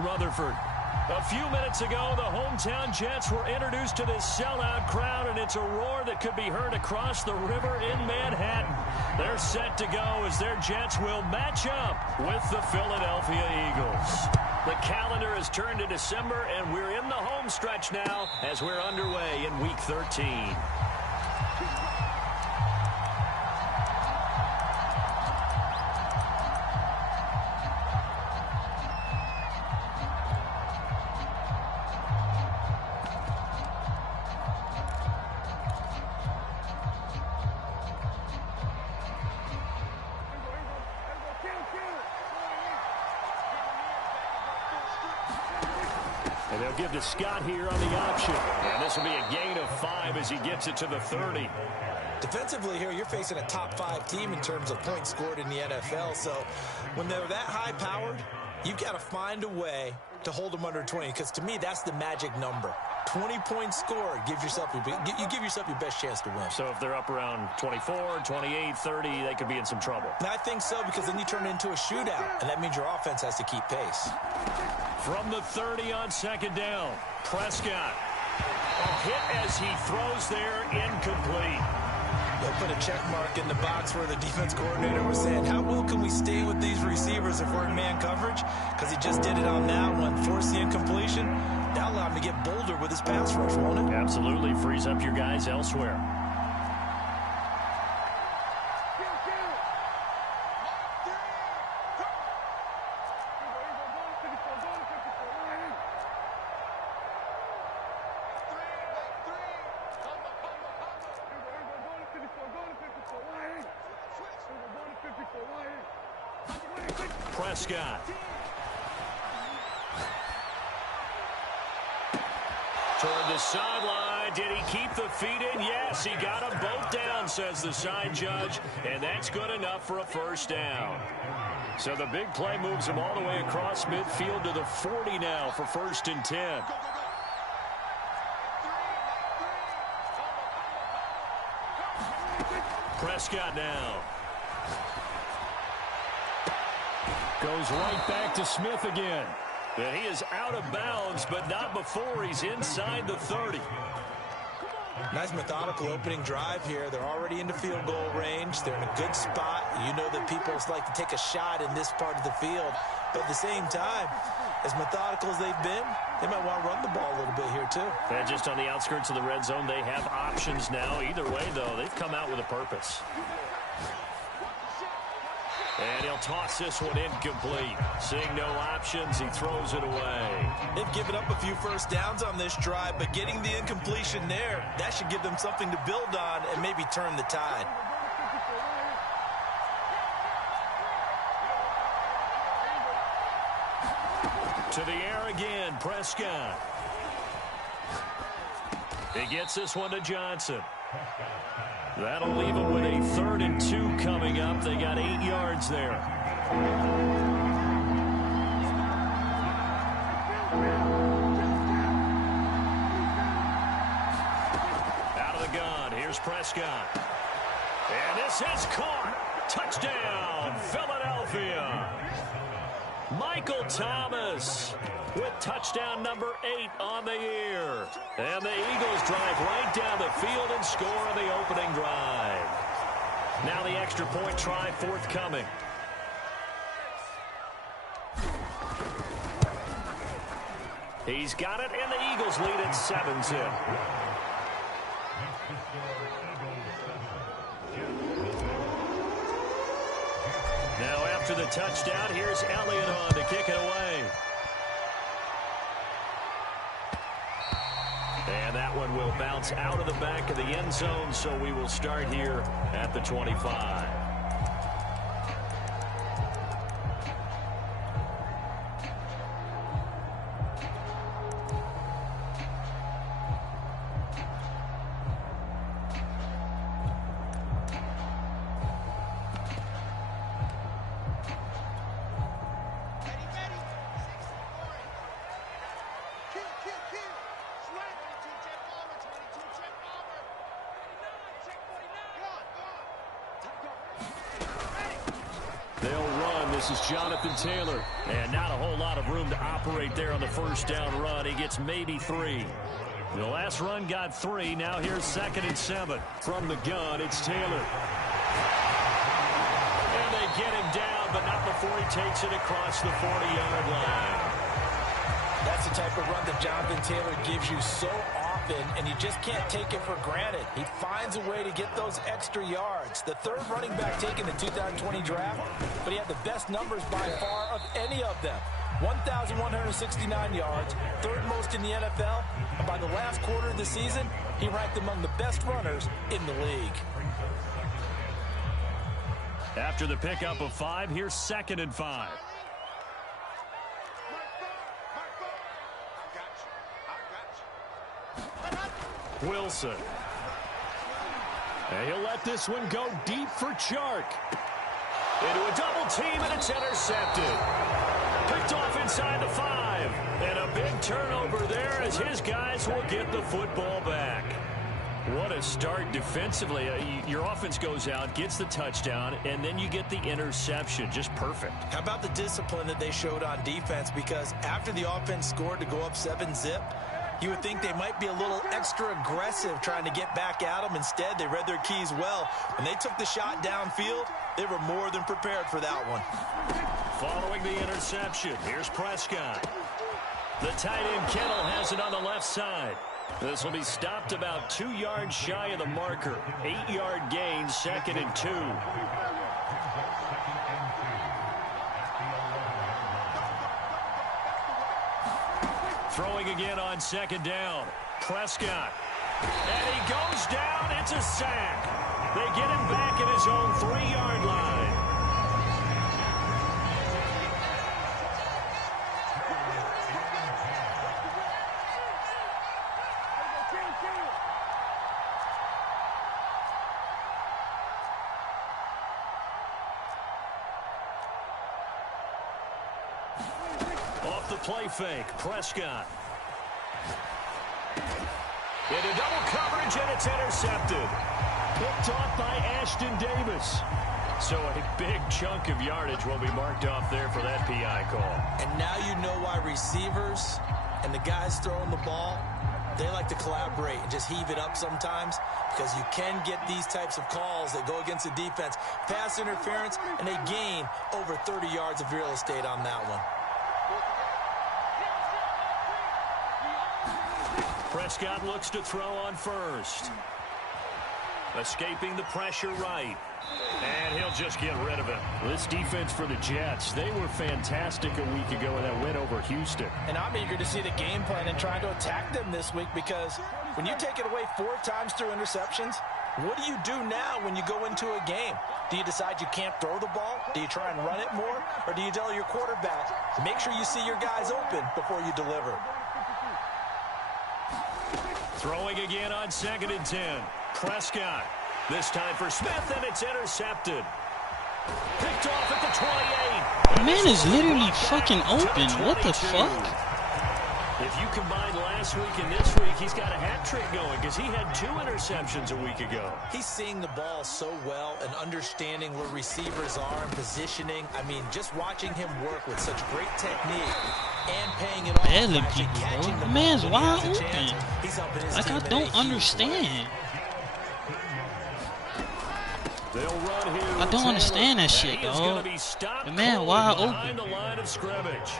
Rutherford. A few minutes ago, the hometown Jets were introduced to this sellout crowd, and it's a roar that could be heard across the river in Manhattan. They're set to go as their Jets will match up with the Philadelphia Eagles. The calendar has turned to December, and we're in the home stretch now as we're underway in Week 13. And they'll give to Scott here on the option. And this will be a gain of 5 as he gets it to the 30. Defensively here, you're facing a top 5 team in terms of points scored in the NFL. So when they're that high-powered, you've got to find a way to hold them under 20. Because to me, that's the magic number. 20 points scored, you give yourself your best chance to win. So if they're up around 24, 28, 30, they could be in some trouble. And I think so, because then you turn it into a shootout, and that means your offense has to keep pace. From the 30 on second down, Prescott. A hit as he throws there, incomplete. They'll put a check mark in the box where the defense coordinator was saying, how well can we stay with these receivers if we're in man coverage? Because he just did it on that one, forced the incompletion. That'll allow him to get bolder with his pass rush, won't it? Absolutely. Frees up your guys elsewhere. Prescott. Toward the sideline. Did he keep the feet in? Yes, he got them both down, says the side judge. And that's good enough for a first down. So the big play moves him all the way across midfield to the 40 now for 1st and 10. Prescott now. Goes right back to Smith again. And he is out of bounds, but not before he's inside the 30. Nice methodical opening drive here. They're already into field goal range. They're in a good spot. You know that people like to take a shot in this part of the field. But at the same time, as methodical as they've been, they might want to run the ball a little bit here too. And just on the outskirts of the red zone, they have options now. Either way, though, they've come out with a purpose. And he'll toss this one incomplete. Seeing no options, he throws it away. They've given up a few first downs on this drive, but getting the incompletion there, that should give them something to build on and maybe turn the tide. To the air again, Prescott. He gets this one to Johnson. That'll leave him with a 3rd and 2 coming up. They got 8 yards there. Out of the gun, here's Prescott. And this is caught. Touchdown, Philadelphia. Michael Thomas with touchdown number 8 on the year. And the Eagles drive right down the field and score on the opening drive. Now the extra point try forthcoming. He's got it, and the Eagles lead at 7-0. Now after the touchdown, here's Elliott on to kick it away. And that one will bounce out of the back of the end zone, so we will start here at the 25. This is Jonathan Taylor. And not a whole lot of room to operate there on the first down run. He gets maybe 3. The last run got 3. Now here's 2nd and 7. From the gun, it's Taylor. And they get him down, but not before he takes it across the 40-yard line. That's the type of run that Jonathan Taylor gives you so often, and you just can't take it for granted. He finds a way to get those extra yards. The third running back taken in the 2020 draft, but he had the best numbers by far of any of them. 1,169 yards, third most in the NFL, and by the last quarter of the season, he ranked among the best runners in the league. After the pickup of 5, here's 2nd and 5. Wilson. And he'll let this one go deep for Chark. Into a double team, and it's intercepted. Picked off inside the 5. And a big turnover there as his guys will get the football back. What a start defensively. Your offense goes out, gets the touchdown, and then you get the interception. Just perfect. How about the discipline that they showed on defense? Because after the offense scored to go up 7-zip, you would think they might be a little extra aggressive trying to get back at them. Instead, they read their keys well. When they took the shot downfield, they were more than prepared for that one. Following the interception, here's Prescott. The tight end Kittle has it on the left side. This will be stopped about 2 yards shy of the marker. 8-yard gain, 2nd and 2. Throwing again on 2nd down. Prescott. And he goes down. It's a sack. They get him back at his own 3-yard line. Off the play fake, Prescott. Into double coverage, and it's intercepted. Picked off by Ashton Davis. So a big chunk of yardage will be marked off there for that PI call. And now you know why receivers and the guys throwing the ball, they like to collaborate and just heave it up sometimes, because you can get these types of calls that go against the defense. Pass interference, and they gain over 30 yards of real estate on that one. Prescott looks to throw on first. Escaping the pressure right. And he'll just get rid of it. This defense for the Jets, they were fantastic a week ago in that win over Houston. And I'm eager to see the game plan and trying to attack them this week, because when you take it away 4 times through interceptions, what do you do now when you go into a game? Do you decide you can't throw the ball? Do you try and run it more? Or do you tell your quarterback, make sure you see your guys open before you deliver? Throwing again on 2nd and 10. Prescott. This time for Smith, and it's intercepted. Picked off at the 28. The man is literally fucking open. What the fuck? If you combine last week and this week, he's got a hat trick going, because he had 2 interceptions a week ago. He's seeing the ball so well and understanding where receivers are and positioning. I mean, just watching him work with such great technique and paying it off. Battling people, bro. The man's wide open. Like, I don't understand. I don't understand that shit, dog. The man wide open. The line of scrimmage.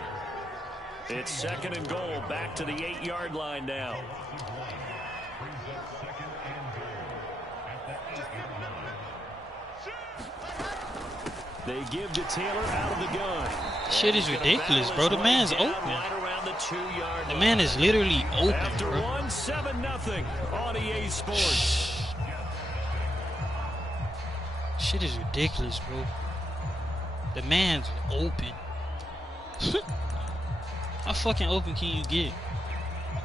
It's 2nd and goal, back to the 8-yard line now. They give to Taylor out of the gun. Shit is ridiculous, bro. The man's open. The man is literally open, After bro. 1-7-0 on EA Sports. Shit is ridiculous, bro. The man's open. How fucking open can you get?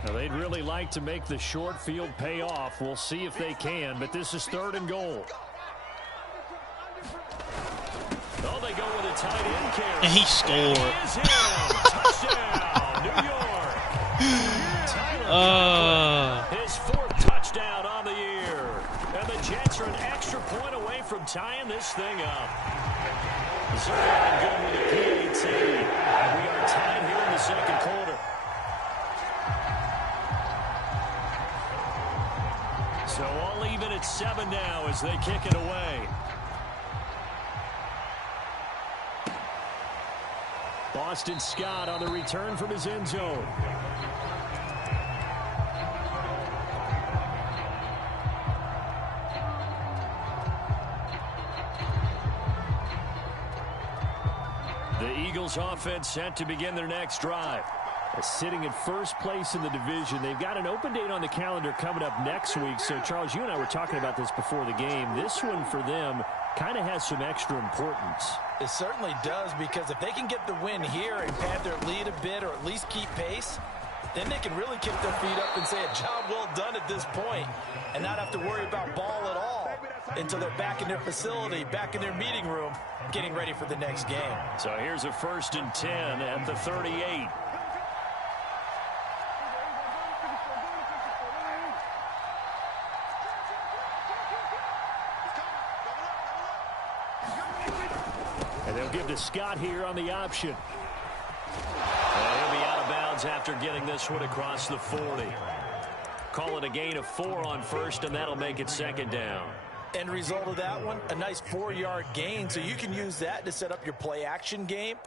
Now, they'd really like to make the short field pay off. We'll see if they can, but this is 3rd and goal. Oh, they go with a tight end carry. And he scored. Touchdown, New York. His 4th touchdown on the year. And the Jets are an extra point away from tying this thing up. So good with the PAT. And we are tied here in the second quarter. So all even at 7 now as they kick it away. Boston Scott on the return from his end zone. The Eagles offense set to begin their next drive. Sitting in first place in the division. They've got an open date on the calendar coming up next week. So, Charles, you and I were talking about this before the game. This one for them kind of has some extra importance. It certainly does, because if they can get the win here and pad their lead a bit or at least keep pace, then they can really kick their feet up and say a job well done at this point and not have to worry about ball at all until they're back in their facility, back in their meeting room, getting ready for the next game. So here's a 1st and 10 at the 38. And they'll give to Scott here on the option. And he'll be out of bounds after getting this one across the 40. Call it a gain of 4 on first, and that'll make it 2nd down. End result of that one, a nice 4-yard gain, so you can use that to set up your play-action game,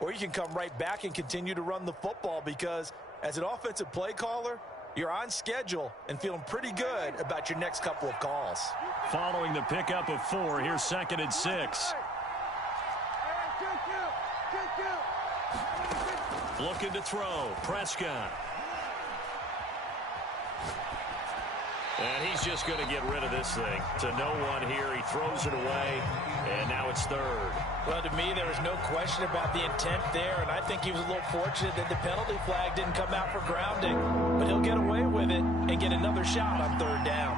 or you can come right back and continue to run the football, because as an offensive play caller, you're on schedule and feeling pretty good about your next couple of calls. Following the pickup of 4, here's 2nd and 6. Looking to throw, Prescott. And he's just going to get rid of this thing. To no one here, he throws it away, and now it's 3rd. Well, to me, there was no question about the intent there, and I think he was a little fortunate that the penalty flag didn't come out for grounding. But he'll get away with it and get another shot on 3rd down.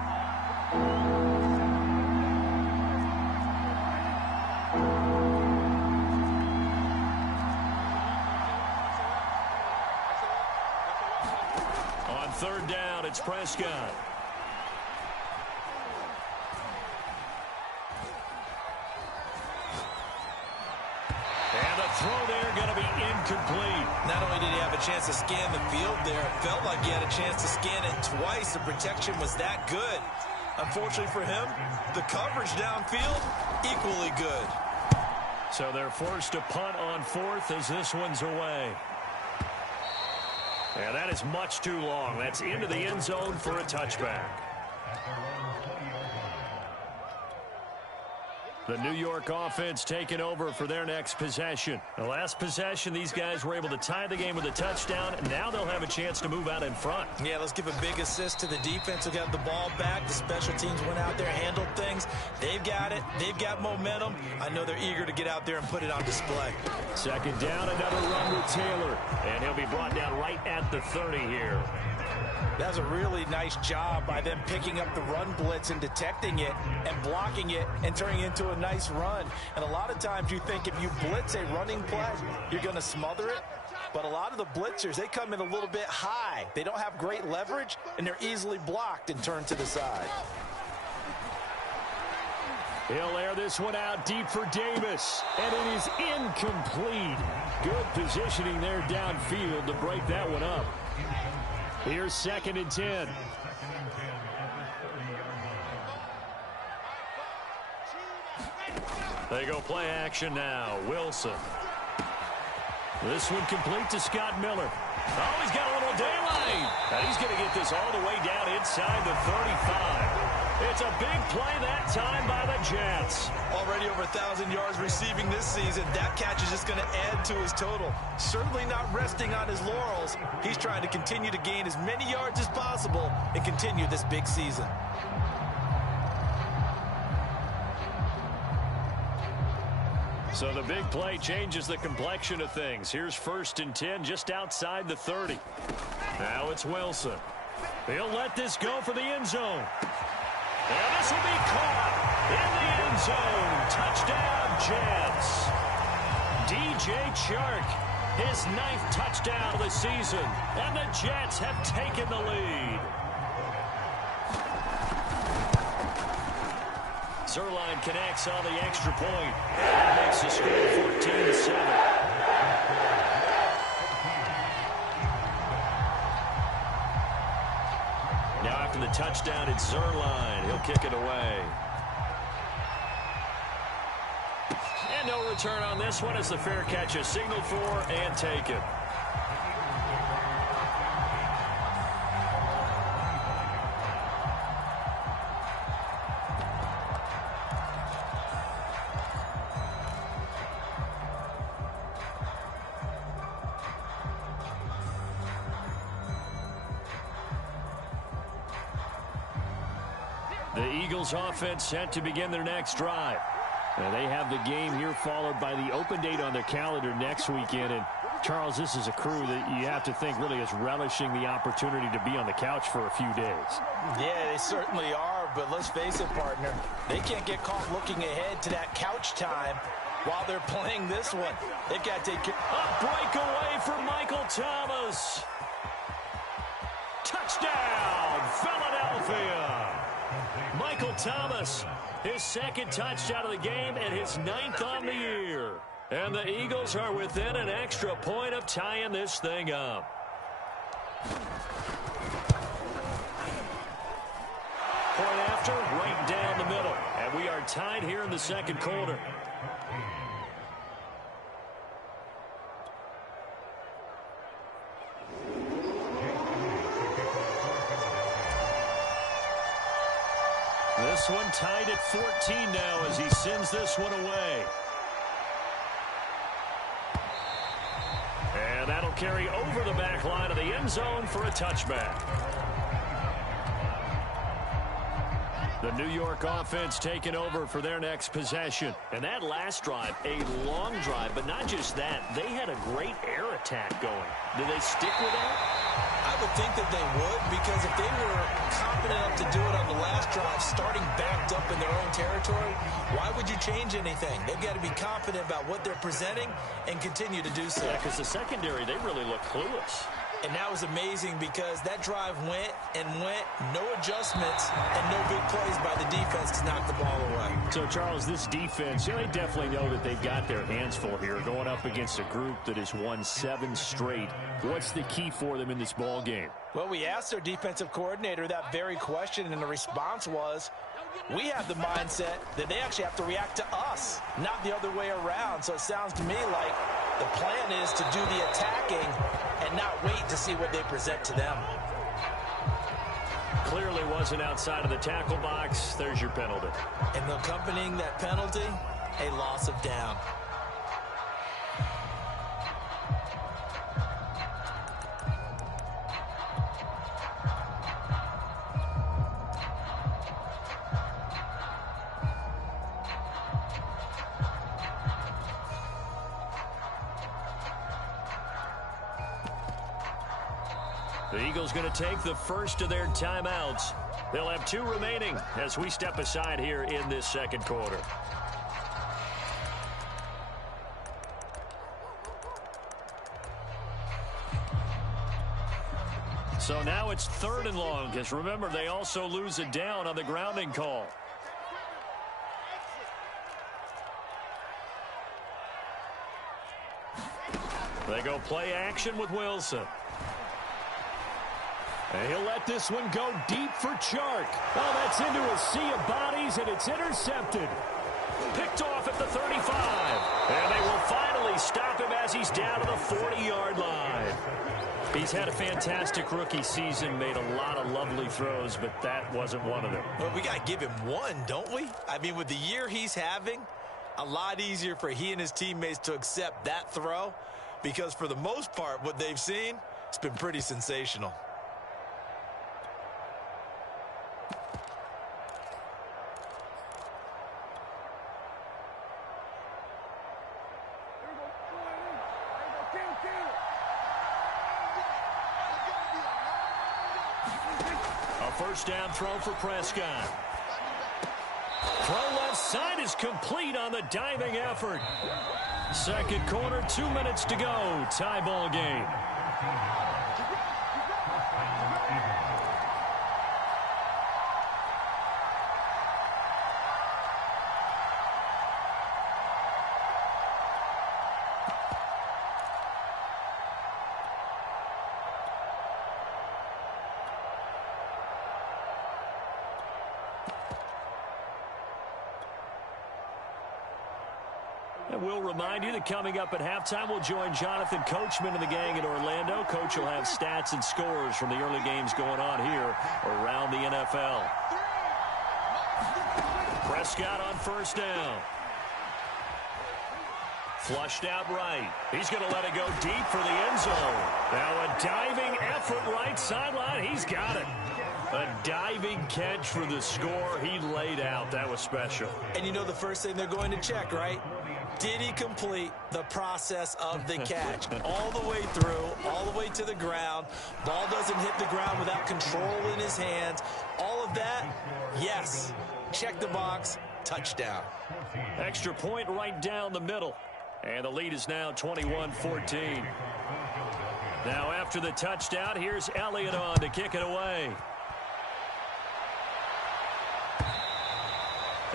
On 3rd down, it's Prescott. And the throw there going to be incomplete. Not only did he have a chance to scan the field there, it felt like he had a chance to scan it twice. The protection was that good. Unfortunately for him, the coverage downfield, equally good. So they're forced to punt on 4th as this one's away. And that is much too long. That's into the end zone for a touchback. The New York offense taking over for their next possession. The last possession, these guys were able to tie the game with a touchdown, and now they'll have a chance to move out in front. Yeah, let's give a big assist to the defense who got the ball back. The special teams went out there, handled things. They've got it. They've got momentum. I know they're eager to get out there and put it on display. 2nd down, another run with Taylor. And he'll be brought down right at the 30 here. That's a really nice job by them picking up the run blitz and detecting it and blocking it and turning it into a nice run. And a lot of times you think if you blitz a running play, you're going to smother it. But a lot of the blitzers, they come in a little bit high. They don't have great leverage, and they're easily blocked and turned to the side. He'll air this one out deep for Davis, and it is incomplete. Good positioning there downfield to break that one up. Here's 2nd and 10. They go play action now. Wilson. This one complete to Scott Miller. Oh, he's got a little daylight. And he's going to get this all the way down inside the 35. It's a big play that time by the Jets. Already over 1,000 yards receiving this season. That catch is just going to add to his total. Certainly not resting on his laurels. He's trying to continue to gain as many yards as possible and continue this big season. So the big play changes the complexion of things. Here's 1st and 10 just outside the 30. Now it's Wilson. He'll let this go for the end zone. And this will be caught in the end zone. Touchdown, Jets. DJ Chark, his 9th touchdown of the season. And the Jets have taken the lead. Zerline connects on the extra point. That makes the score 14-7. Now after the touchdown, it's Zerline. He'll kick it away. And no return on this one as the fair catch is signaled for and taken. The Eagles offense set to begin their next drive. And they have the game here followed by the open date on their calendar next weekend. And, Charles, this is a crew that you have to think really is relishing the opportunity to be on the couch for a few days. Yeah, they certainly are, but let's face it, partner. They can't get caught looking ahead to that couch time while they're playing this one. They've got to take care. A breakaway for Michael Thomas. Touchdown, Philadelphia. Michael Thomas, his second touchdown of the game and his 9th on the year. And the Eagles are within an extra point of tying this thing up. Point after, right down the middle. And we are tied here in the second quarter. This one tied at 14 now as he sends this one away. And that'll carry over the back line of the end zone for a touchback. The New York offense taking over for their next possession. And that last drive, a long drive, but not just that. They had a great air attack going. Did they stick with that? I would think that they would, because if they were confident enough to do it on the last drive, starting backed up in their own territory, why would you change anything? They've got to be confident about what they're presenting and continue to do so. Yeah, because the secondary, they really look clueless. And that was amazing because that drive went and went, no adjustments, and no big plays by the defense to knock the ball away. So, Charles, this defense, they definitely know that they've got their hands full here, going up against a group that has won 7 straight. What's the key for them in this ball game? Well, we asked their defensive coordinator that very question, and the response was, we have the mindset that they actually have to react to us, not the other way around. So it sounds to me like the plan is to do the attacking and not wait to see what they present to them. Clearly wasn't outside of the tackle box. There's your penalty. And accompanying that penalty, a loss of down. The Eagles going to take the first of their timeouts. They'll have 2 remaining as we step aside here in this second quarter. So now it's 3rd and long, because remember, they also lose it down on the grounding call. They go play action with Wilson. And he'll let this one go deep for Chark. Oh, that's into a sea of bodies, and it's intercepted. Picked off at the 35. And they will finally stop him as he's down to the 40-yard line. He's had a fantastic rookie season, made a lot of lovely throws, but that wasn't one of them. Well, we got to give him one, don't we? I mean, with the year he's having, a lot easier for he and his teammates to accept that throw, because for the most part, what they've seen, it's been pretty sensational. First down throw for Prescott. Throw left side is complete on the diving effort. Second quarter, 2 minutes to go. Tie ball game. And we'll remind you that coming up at halftime, we'll join Jonathan Coachman and the gang in Orlando. Coach will have stats and scores from the early games going on here around the NFL. Prescott on first down. Flushed out right. He's going to let it go deep for the end zone. Now a diving effort right sideline. He's got it. A diving catch for the score. He laid out. That was special. And you know the first thing they're going to check, right? Did he complete the process of the catch? All the way through, all the way to the ground. Ball doesn't hit the ground without control in his hands. All of that, yes. Check the box, touchdown. Extra point right down the middle. And the lead is now 21-14. Now after the touchdown, here's Elliott on to kick it away.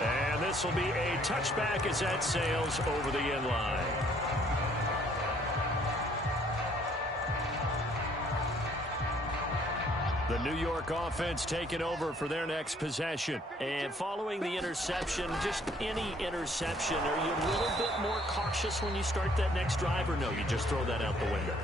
And this will be a touchback as that sails over the end line. The New York offense taking over for their next possession. And following the interception, just any interception, are you a little bit more cautious when you start that next drive, or no, you just throw that out the window?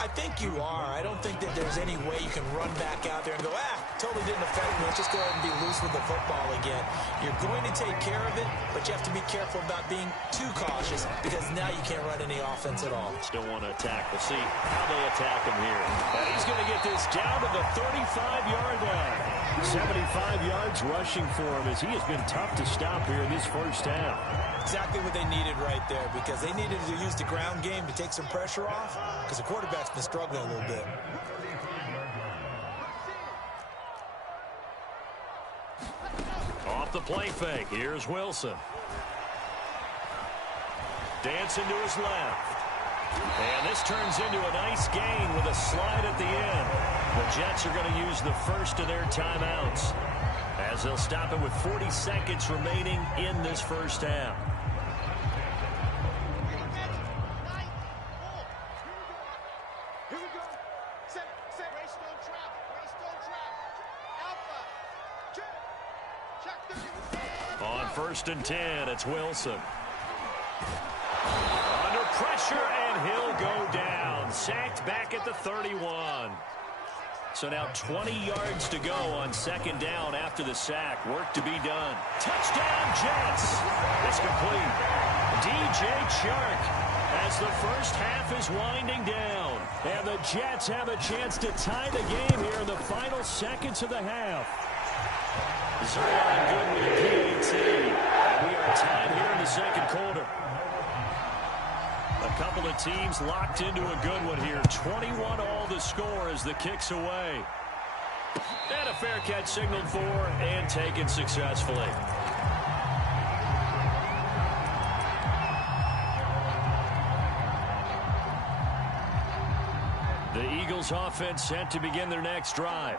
I think you are. I don't think that there's any way you can run back out there and go, totally didn't affect me. Let's just go ahead and be loose with the football again. You're going to take care of it, but you have to be careful about being too cautious because now you can't run any offense at all. Still want to attack. We'll see how they attack him here. And he's going to get this down to the 35-yard line. 75 yards rushing for him as he has been tough to stop here in this first half. Exactly what they needed right there because they needed to use the ground game to take some pressure off because the quarterback's been struggling a little bit. Off the play fake, here's Wilson. Dancing to his left. And this turns into a nice gain with a slide at the end. The Jets are going to use the first of their timeouts as they'll stop it with 40 seconds remaining in this first half. On 1st and 10, it's Wilson. Under pressure, and he'll go down. Sacked back at the 31. So now 20 yards to go on 2nd down after the sack. Work to be done. Touchdown, Jets. It's complete. DJ Chark as the first half is winding down. And the Jets have a chance to tie the game here in the final seconds of the half. Zerline good with the PAT. And we are tied here in the 2nd quarter. A couple of teams locked into a good one here. 21 all the score as the kick's away. And a fair catch signaled for and taken successfully. The Eagles offense set to begin their next drive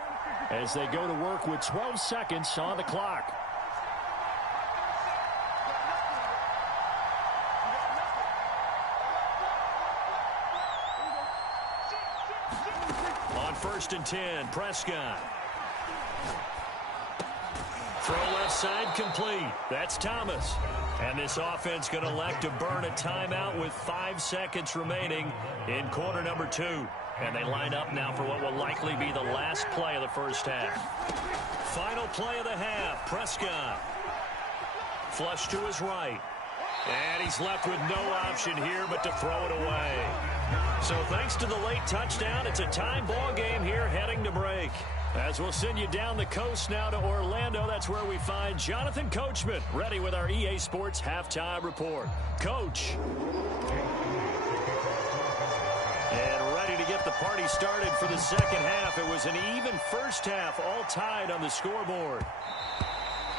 as they go to work with 12 seconds on the clock. On 1st and 10, Prescott. Throw left side complete. That's Thomas. And this offense going to elect to burn a timeout with 5 seconds remaining in quarter number 2. And they line up now for what will likely be the last play of the first half. Final play of the half, Prescott. Flush to his right. And he's left with no option here but to throw it away. So thanks to the late touchdown, it's a tie ball game here heading to break. As we'll send you down the coast now to Orlando, that's where we find Jonathan Coachman ready with our EA Sports Halftime Report. Coach. And ready to get the party started for the second half. It was an even first half, all tied on the scoreboard.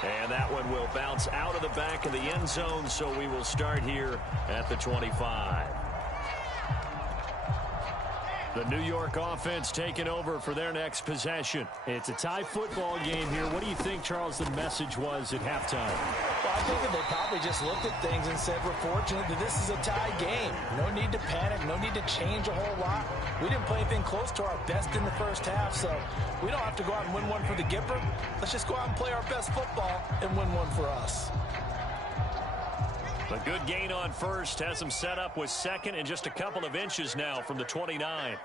And that one will bounce out of the back of the end zone, so we will start here at the 25. The New York offense taking over for their next possession. It's a tie football game here. What do you think, Charles, the message was at halftime? Well, I think that they probably just looked at things and said, we're fortunate that this is a tie game. No need to panic. No need to change a whole lot. We didn't play anything close to our best in the first half, so we don't have to go out and win one for the Gipper. Let's just go out and play our best football and win one for us. A good gain on first has him set up with second and just a couple of inches now from the 29.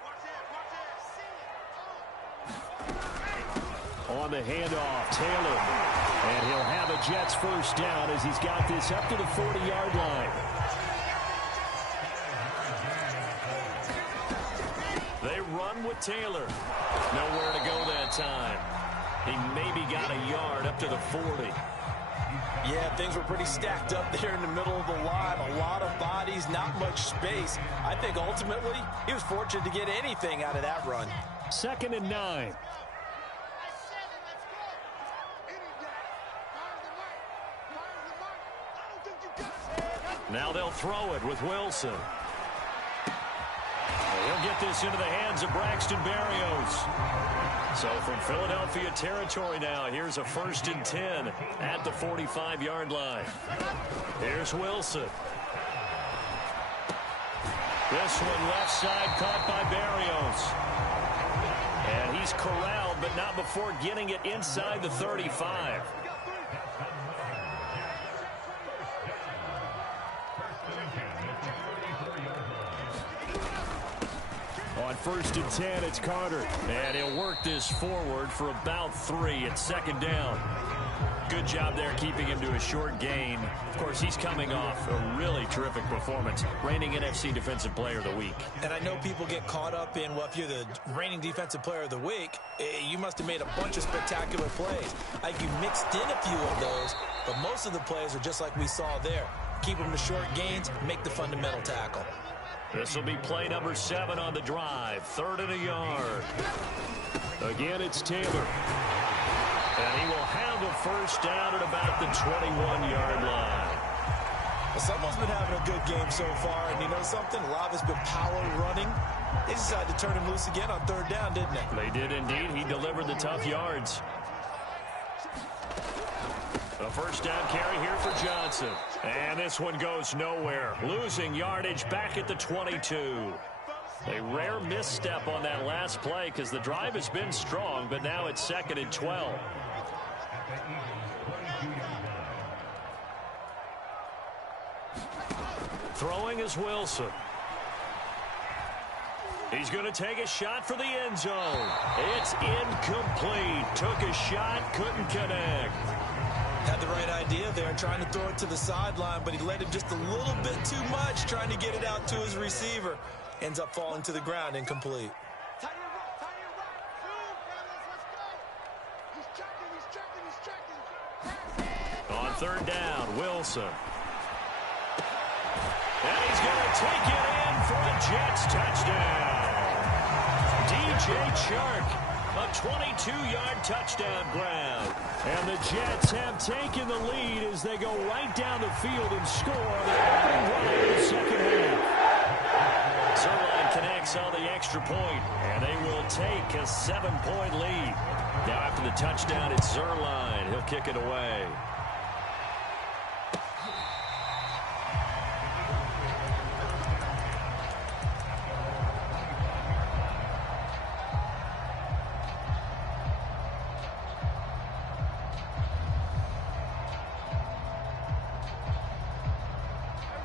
On the handoff, Taylor. And he'll have a Jets first down as he's got this up to the 40-yard line. They run with Taylor. Nowhere to go that time. He maybe got a yard up to the 40. Yeah, things were pretty stacked up there in the middle of the line. A lot of bodies, not much space. I think ultimately he was fortunate to get anything out of that run. 2nd and 9. Now they'll throw it with Wilson. He'll get this into the hands of Braxton Berrios. So from Philadelphia territory now, here's a 1st and 10 at the 45-yard line. Here's Wilson. This one left side caught by Berrios. And he's corralled, but not before getting it inside the 35. On 1st and 10, it's Carter. And he'll work this forward for about 3 at 2nd down. Good job there keeping him to a short gain. Of course, he's coming off a really terrific performance. Reigning NFC Defensive Player of the Week. And I know people get caught up in, well, if you're the reigning Defensive Player of the Week, you must have made a bunch of spectacular plays. I think you mixed in a few of those, but most of the plays are just like we saw there. Keep them to short gains, make the fundamental tackle. This will be play number 7 on the drive. 3rd and a yard. Again, it's Taylor. And he will have a first down at about the 21-yard line. Well, someone's been having a good game so far, and you know something? A lot has been power running. They decided to turn him loose again on 3rd down, didn't they? They did indeed. He delivered the tough yards. A first down carry here for Johnson. And this one goes nowhere. Losing yardage back at the 22. A rare misstep on that last play because the drive has been strong, but now it's 2nd and 12. Throwing is Wilson. He's going to take a shot for the end zone. It's incomplete. Took a shot, couldn't connect. Had the right idea there, trying to throw it to the sideline, but he let him just a little bit too much, trying to get it out to his receiver. Ends up falling to the ground, incomplete. On 3rd down, Wilson. And he's going to take it in for a Jets touchdown. DJ Chark. A 22-yard touchdown grab. And the Jets have taken the lead as they go right down the field and score the opening drive of the second half. Zerline connects on the extra point, and they will take a 7-point lead. Now after the touchdown, it's Zerline. He'll kick it away.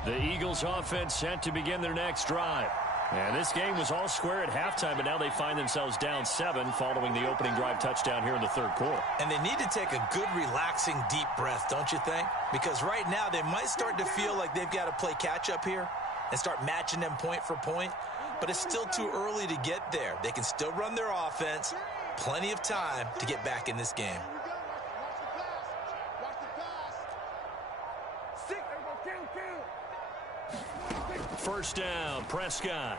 The Eagles offense set to begin their next drive. And this game was all square at halftime, but now they find themselves down 7 following the opening drive touchdown here in the 3rd quarter. And they need to take a good, relaxing, deep breath, don't you think? Because right now they might start to feel like they've got to play catch-up here and start matching them point for point. But it's still too early to get there. They can still run their offense. Plenty of time to get back in this game. First down, Prescott.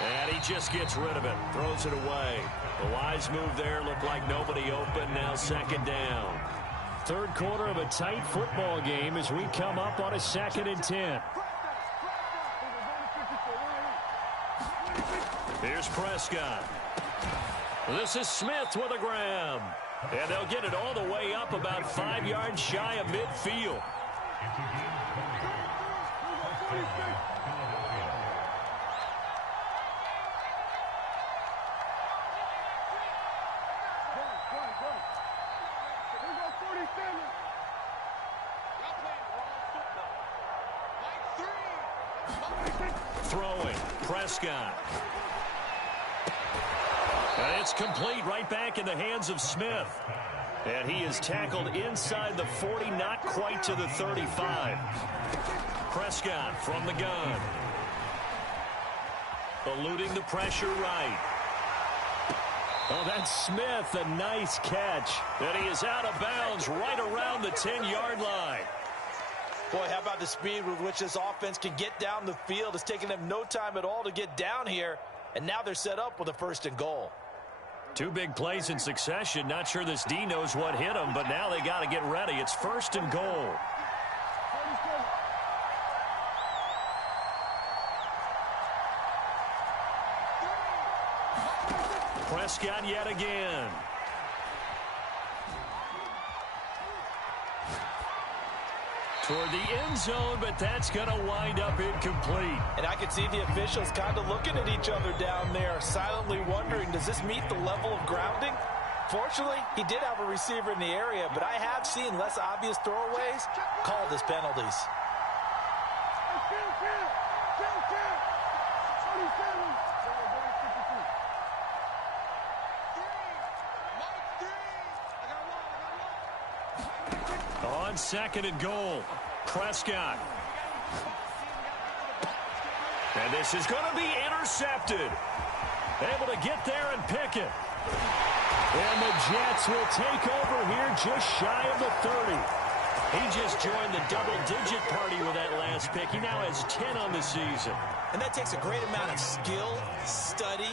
And he just gets rid of it, throws it away. The wise move there, looked like nobody open, now 2nd down. 3rd quarter of a tight football game as we come up on a 2nd and 10. Here's Prescott. This is Smith with a grab. And they'll get it all the way up about 5 yards shy of midfield. Prescott. And it's complete, right back in the hands of Smith. And he is tackled inside the 40, not quite to the 35. Prescott from the gun. Eluding the pressure right. Oh, that's Smith, a nice catch. And he is out of bounds right around the 10-yard line. Boy, how about the speed with which this offense can get down the field? It's taken them no time at all to get down here. And now they're set up with a 1st and goal. 2 big plays in succession. Not sure this D knows what hit him, but now they got to get ready. It's 1st and goal. Prescott yet again. Toward the end zone, but that's going to wind up incomplete. And I can see the officials kind of looking at each other down there, silently wondering, does this meet the level of grounding? Fortunately, he did have a receiver in the area, but I have seen less obvious throwaways called as penalties. On 2nd and goal, Prescott. And this is going to be intercepted. Able to get there and pick it. And the Jets will take over here just shy of the 30. He just joined the double-digit party with that last pick. He now has 10 on the season. And that takes a great amount of skill, study,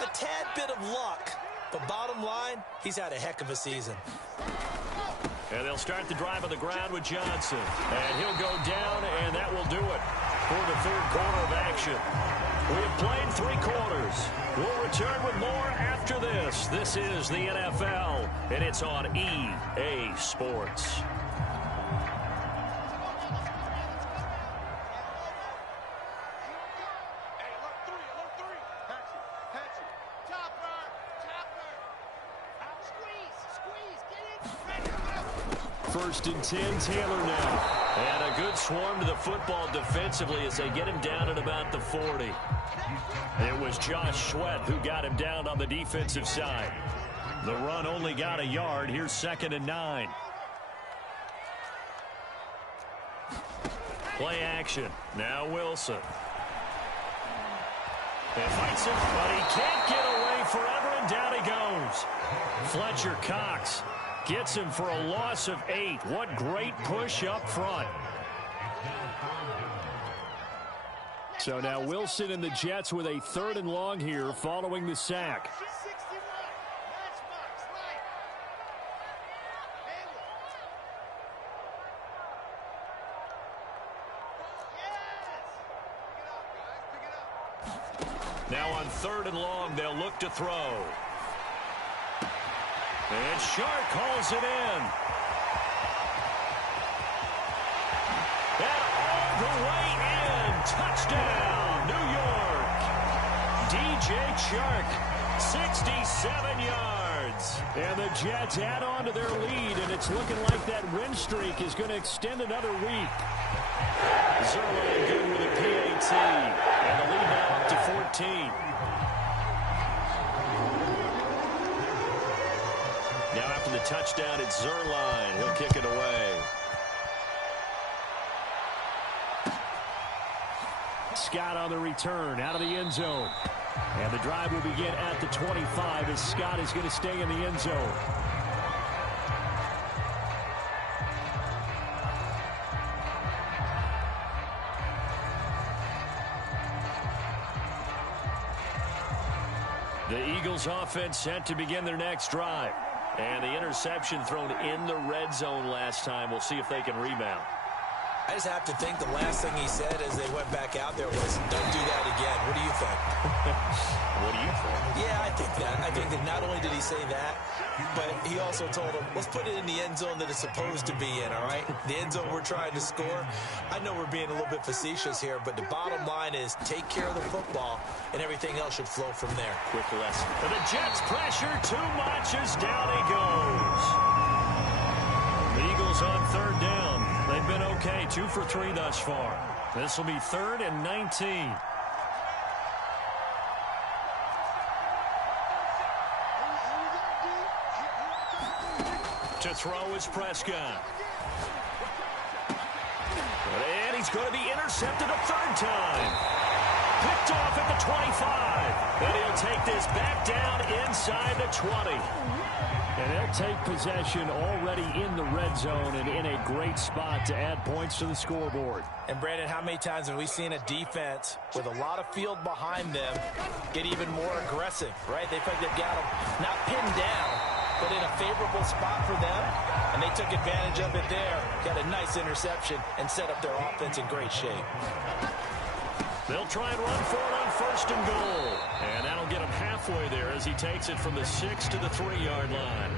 a tad bit of luck. But bottom line, he's had a heck of a season. And they'll start the drive on the ground with Johnson. And he'll go down, and that will do it for the 3rd quarter of action. We have played 3 quarters. We'll return with more after this. This is the NFL, and it's on EA Sports. First and 10, Taylor now. And a good swarm to the football defensively as they get him down at about the 40. It was Josh Sweat who got him down on the defensive side. The run only got a yard. Here's 2nd and 9. Play action. Now Wilson. And fights him, but he can't get away forever, and down he goes. Fletcher Cox gets him for a loss of 8. What great push up front. So now Wilson and the Jets with a 3rd and long here following the sack. Now on 3rd and long, they'll look to throw. And Shark calls it in. And all the way in. Touchdown, New York. DJ Shark, 67 yards. And the Jets add on to their lead, and it's looking like that win streak is going to extend another week. Zerline good with a PAT. And the lead now up to 14. Now after the touchdown, it's Zerline. He'll kick it away. Scott on the return out of the end zone. And the drive will begin at the 25 as Scott is going to stay in the end zone. The Eagles offense set to begin their next drive. And the interception thrown in the red zone last time. We'll see if they can rebound. I just have to think the last thing he said as they went back out there was, don't do that again. What do you think? What do you think? Yeah, I think that. I think that not only did he say that, but he also told him, let's put it in the end zone that it's supposed to be in, all right? The end zone we're trying to score. I know we're being a little bit facetious here, but the bottom line is take care of the football, and everything else should flow from there. Quick lesson. And the Jets pressure too much as down he goes. The Eagles on 3rd down. They've been okay, 2 for 3 thus far. This will be 3rd and 19. To throw is Prescott. And he's going to be intercepted a third time. Picked off at the 25. And he'll take this back down inside the 20. And they'll take possession already in the red zone and in a great spot to add points to the scoreboard. And, Brandon, how many times have we seen a defense with a lot of field behind them get even more aggressive, right? They feel like they've got them not pinned down, but in a favorable spot for them, and they took advantage of it there, got a nice interception, and set up their offense in great shape. They'll try and run for it on first and goal. And that'll get him halfway there as he takes it from the 6 to the 3-yard line.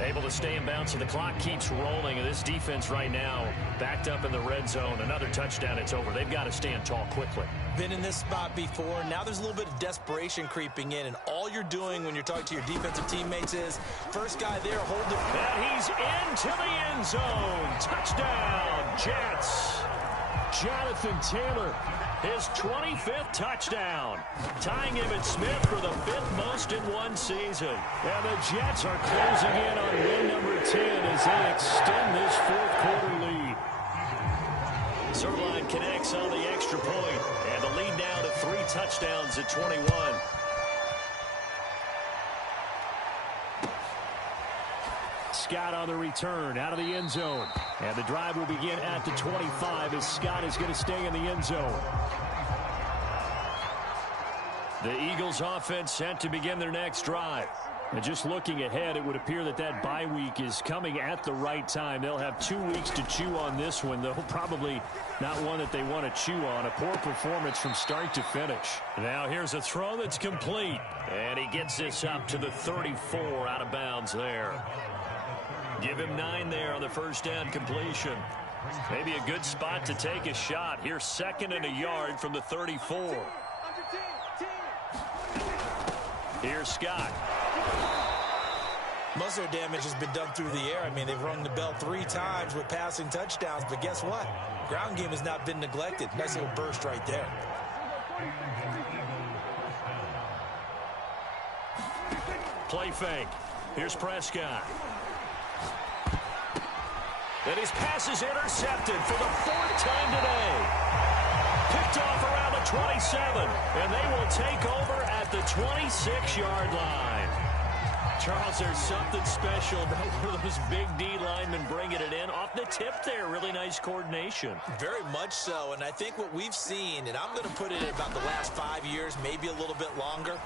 Able to stay in bounds, so the clock keeps rolling. And this defense right now backed up in the red zone. Another touchdown, it's over. They've got to stand tall quickly. Been in this spot before. Now there's a little bit of desperation creeping in. And all you're doing when you're talking to your defensive teammates is, first guy there, hold it. And he's into the end zone. Touchdown, Jets. Jonathan Taylor, his 25th touchdown, tying him and Smith for the 5th most in one season. And the Jets are closing in on win number 10 as they extend this fourth-quarter lead. Zerline connects on the extra point, and the lead now to 3 touchdowns at 21. Scott on the return out of the end zone. And the drive will begin at the 25 as Scott is going to stay in the end zone. The Eagles offense set to begin their next drive. And just looking ahead, it would appear that that bye week is coming at the right time. They'll have 2 weeks to chew on this one, though probably not one that they want to chew on. A poor performance from start to finish. Now here's a throw that's complete. And he gets this up to the 34 out of bounds there. Give him 9 there on the first down completion. Maybe a good spot to take a shot. Here's 2nd and a yard from the 34. Here's Scott. Most of their damage has been done through the air. I mean, they've rung the bell 3 times with passing touchdowns, but guess what? Ground game has not been neglected. Nice little burst right there. Play fake. Here's Prescott. And his pass is intercepted for the 4th time today. Picked off around the 27. And they will take over at the 26-yard line. Charles, there's something special about one of those big D linemen bringing it in. Off the tip there, really nice coordination. Very much so, and I think what we've seen, and I'm going to put it in about the last 5 years, maybe a little bit longer,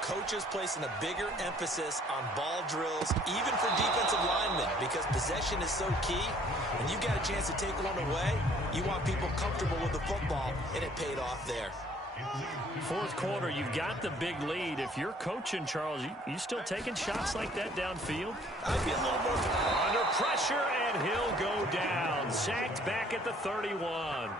coaches placing a bigger emphasis on ball drills, even for defensive linemen, because possession is so key. And you got a chance to take one away, you want people comfortable with the football, and it paid off there. 4th quarter, you've got the big lead. If you're coaching, Charles, you still taking shots like that downfield? I'd be a little more under pressure, and he'll go down. Sacked back at the 31.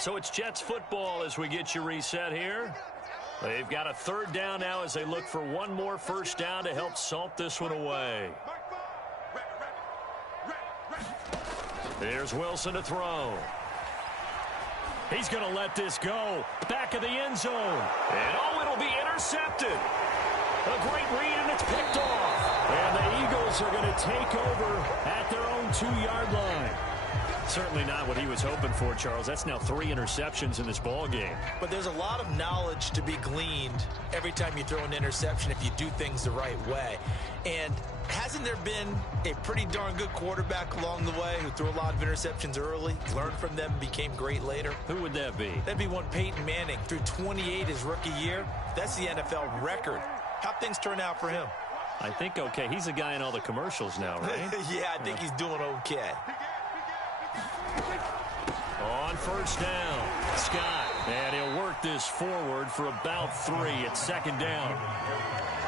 So it's Jets football as we get you reset here. They've got a 3rd down now as they look for one more first down to help salt this one away. There's Wilson to throw. He's going to let this go. Back of the end zone. And oh, it'll be intercepted. A great read, and it's picked off. And the Eagles are going to take over at their own 2-yard line. Certainly not what he was hoping for, Charles. That's now 3 interceptions in this ball game. But there's a lot of knowledge to be gleaned every time you throw an interception if you do things the right way. And hasn't there been a pretty darn good quarterback along the way who threw a lot of interceptions early, learned from them, became great later? Who would that be? That'd be one Peyton Manning. Threw 28 his rookie year. That's the NFL record. How'd things turn out for him? I think okay. He's a guy in all the commercials now, right? Yeah, I think he's doing okay. On first down, Scott. And he'll work this forward for about 3 at 2nd down.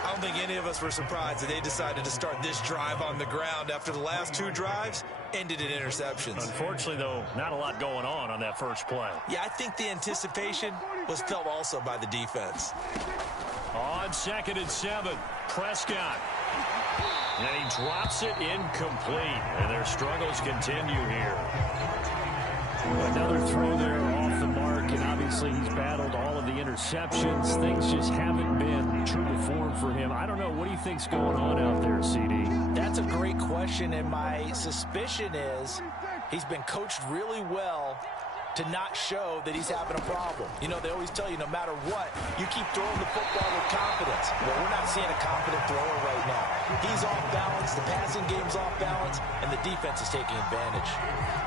I don't think any of us were surprised that they decided to start this drive on the ground after the last 2 drives ended in interceptions. Unfortunately, though, not a lot going on that first play. Yeah, I think the anticipation was felt also by the defense. On 2nd and 7, Prescott. And he drops it incomplete. And their struggles continue here. Another throw there off the mark, and obviously he's battled all of the interceptions. Things just haven't been true to form for him. I don't know. What do you think's going on out there, CD? That's a great question, and my suspicion is he's been coached really well to not show that he's having a problem. You know, they always tell you no matter what, you keep throwing the football with confidence. Well, we're not seeing a confident thrower right now. He's off balance, the passing game's off balance, and the defense is taking advantage.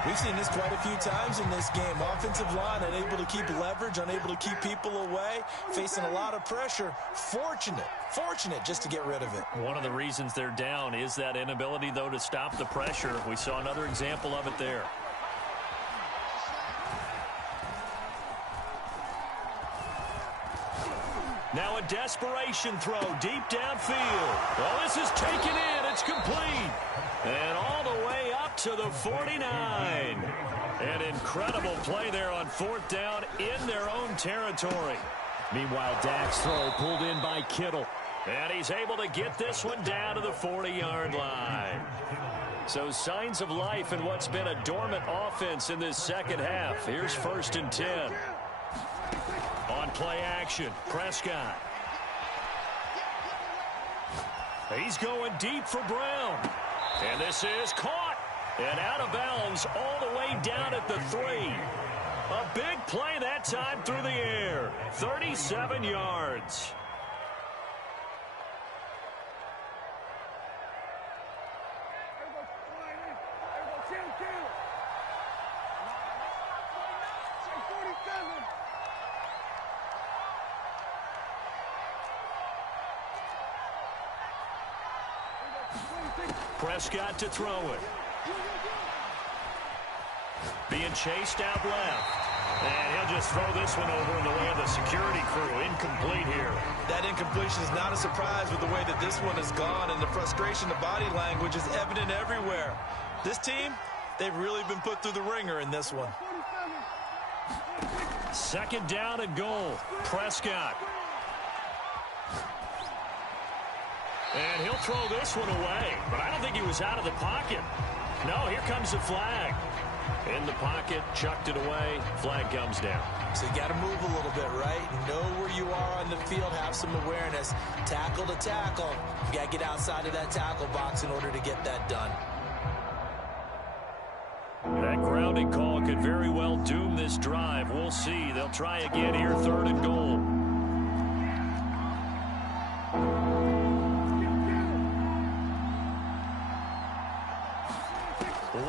We've seen this quite a few times in this game. Offensive line unable to keep leverage, unable to keep people away, facing a lot of pressure. Fortunate just to get rid of it. One of the reasons they're down is that inability, though, to stop the pressure. We saw another example of it there. Now a desperation throw deep downfield. Well, this is taken in. It's complete. And all the way up to the 49. An incredible play there on 4th down in their own territory. Meanwhile, Dak's throw pulled in by Kittle. And he's able to get this one down to the 40-yard line. So signs of life in what's been a dormant offense in this second half. Here's 1st and 10. On play action, Prescott. He's going deep for Brown. And this is caught. And out of bounds all the way down at the 3. A big play that time through the air. 37 yards. Prescott to throw it. Being chased out left. And he'll just throw this one over in the way of the security crew. Incomplete here. That incompletion is not a surprise with the way that this one has gone, and the frustration, the body language is evident everywhere. This team, they've really been put through the ringer in this one. 2nd down and goal. Prescott. And he'll throw this one away. But I don't think he was out of the pocket. No, here comes the flag. In the pocket, chucked it away. Flag comes down. So you got to move a little bit, right? Know where you are on the field, have some awareness. Tackle to tackle. You got to get outside of that tackle box in order to get that done. That grounding call could very well doom this drive. We'll see. They'll try again here, 3rd and goal.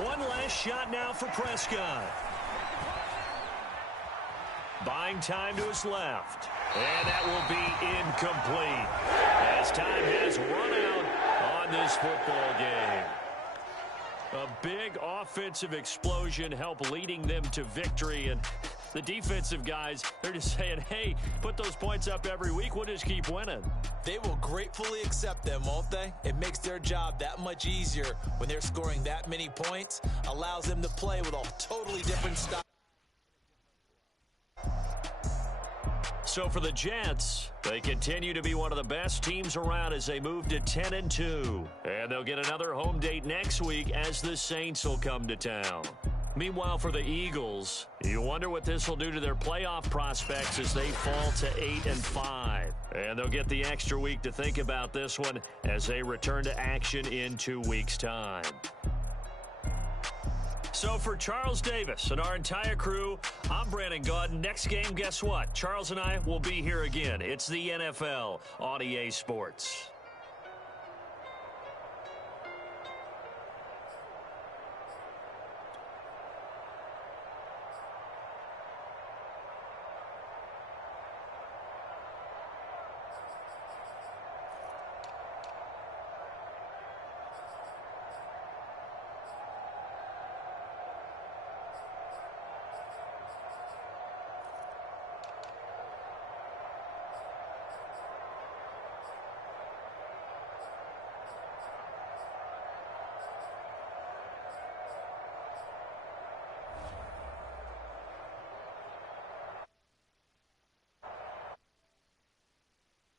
One last shot now for Prescott. Buying time to his left. And that will be incomplete as time has run out on this football game. A big offensive explosion helped leading them to victory. And the defensive guys, they're just saying, hey, put those points up every week. We'll just keep winning. They will gratefully accept them, won't they? It makes their job that much easier when they're scoring that many points. Allows them to play with a totally different style. So for the Jets, they continue to be one of the best teams around as they move to 10-2. And they'll get another home date next week as the Saints will come to town. Meanwhile, for the Eagles, you wonder what this will do to their playoff prospects as they fall to 8-5. And they'll get the extra week to think about this one as they return to action in 2 weeks' time. So for Charles Davis and our entire crew, I'm Brandon Gaudin. Next game, guess what? Charles and I will be here again. It's the NFL on EA Sports.